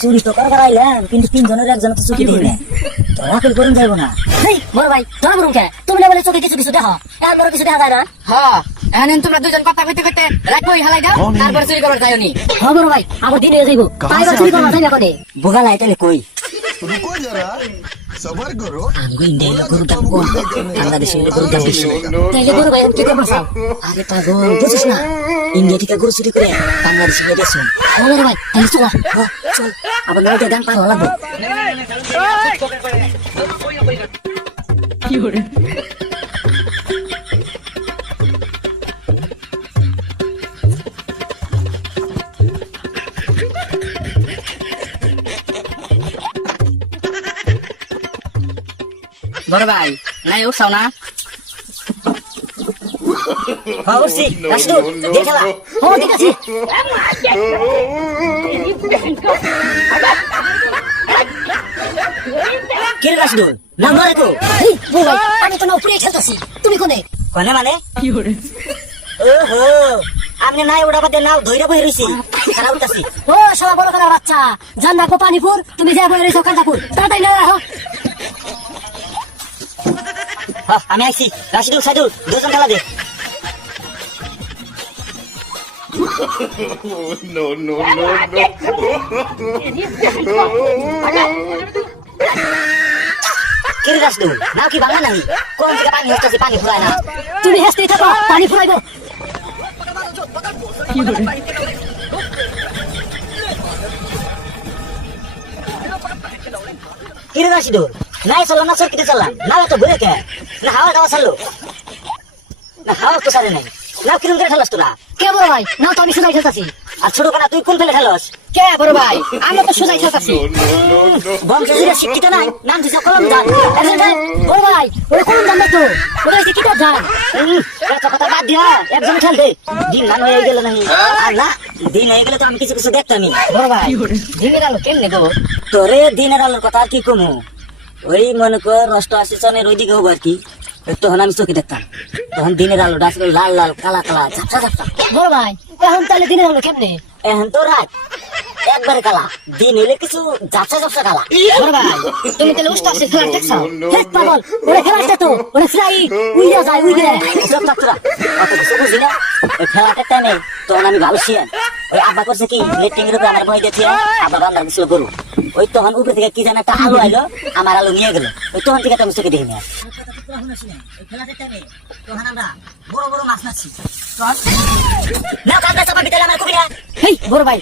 চুরি তো করবার আইলাম, কিন্তু তিনজনের একজন তো চুরি দিই না, তোরা ফেল করুন যাইব না। বড় ভাই ধরা বলুন কে, তুমি না বলে চোখে কিছু কিছু দেখো, এমন বড় কিছু দেখা যায় না। হ্যাঁ এখন তোমরা দুজন কথা কইতে কইতে রাখবই হালাই দাও, তারপর চুরি করবার যাইওনি। হ্যাঁ বড় ভাই, আমার দিন হয়ে যাইব, তাই এবার চুরি করবার যাই না কোনে। বোকা লাই তাহলে কই रुको जरा सबर करो আঙ্গু ইন্ডিয়া গরুর দাম কম, বাংলাদেশে গরুর দাম বেশি। তাইলে বড় ভাই কি করবো চাও? আরে পাগল বুঝিস না, ইন্ডিয়া থেকে গরু চুরি করে বাংলাদেশে মেরে শুন। বড় ভাই তাহলে চলো। চল আবার নয়টা দাম পার হলাম। বড় ভাই নাই উঠছাও না? অবশ্যই রাশিদু দিয়ে খেলা। ও ঠিক আছে। কে রাশিদু নাম ধরে তো। এই বড় ভাই, আমি তো না উপরে খেলতেছি, তুমি কোনে? কোনে মানে ওহো, আমি নাই ওটা বাদে নাও ধইরা বই রইছি, খারাপ উঠতাছি। ও শালা বড় কালার বাচ্চা, জান রাখো পানিপুর, তুমি যা বই রইছো কান্দাপুর, তাড়াতাড়ি না রাখো। আমি আইছি। রাশিদুল সাইদুল দুজন খেলা দে। नो नो नो কে রাশিদুল নাও কি বাংলা নাই? কোন থেকে পানি হচ্ছে পানি ফুরায় না। তুমি হেসতেই থাকো, পানি ফুরাইবো। কে রাশিদুল নাই চললাম না সরকিতে চললাম না, তো ঘুরে কে না হাওয়া দাওয়া চাললো না, হাওয়া তো সারে নাই না। কিরম করে খেলাস তোরা? কে বড় ভাই? না তো আমি সোজাই খেলতেছি। আর ছোট কানা তুই কোন ফেলে খেলাস? কে বড় ভাই? আমি তো সোজাই খেলতেছি। বংশীরা শিক্ষিত নাই, নাম দিছে কলম জান। বড় ভাই ওরে কোন জান তো, ওরে হচ্ছে কি তো জান। কথা বাদ দিয়া একজন খেলতে দিন মান হয়ে গেল নাই। আর না দিন হয়ে গেলে তো আমি কিছু কিছু দেখতামই। বড় ভাই দিনের আলো কেমনে গো? তোরে দিনের আলোর কথা আর কি কমু, ওই মনে কর 88 সনের ওইদিকে হবো আর কি। তখন আমি চোখে দেখতাম, তখন দিনের আলোটা আসলে লাল লাল কালা কালা ঝাপসা ঝাপসা। বড় ভাই এখন তাহলে দিনের আলো কেমনে? এখন তো রাত একবারে কালা, দিন হইলে কিছু ঝাপসা ঝাপসা কালা। বড় ভাই তুমি তাহলে উস্তাদ সে খেলা দেখছো? হে পাগল, ওরে খেলাটা তো ওরে ফ্লাই উইয়া যায় উইয়া। সব ছাত্ররা অত কিছু বুঝি না। ওই খেলাটার টাইমে তখন আমি ভালো ছিলাম। ওই আব্বা করছে কি লেটিং এর উপরে আমার ভয় দিয়েছে, আব্বা বান্দার কিছু গরু। ওই তখন উপরে থেকে কি যেন একটা আলো আইলো, আমার আলো নিয়ে গেল। ওই তখন থেকে তো আমি চোখে দেখি না। তখন আমরা বড় বড় মাছ মারছি। না কান্দা চাপা বিদ্যালয় আমার কবি না। হেই বড় ভাই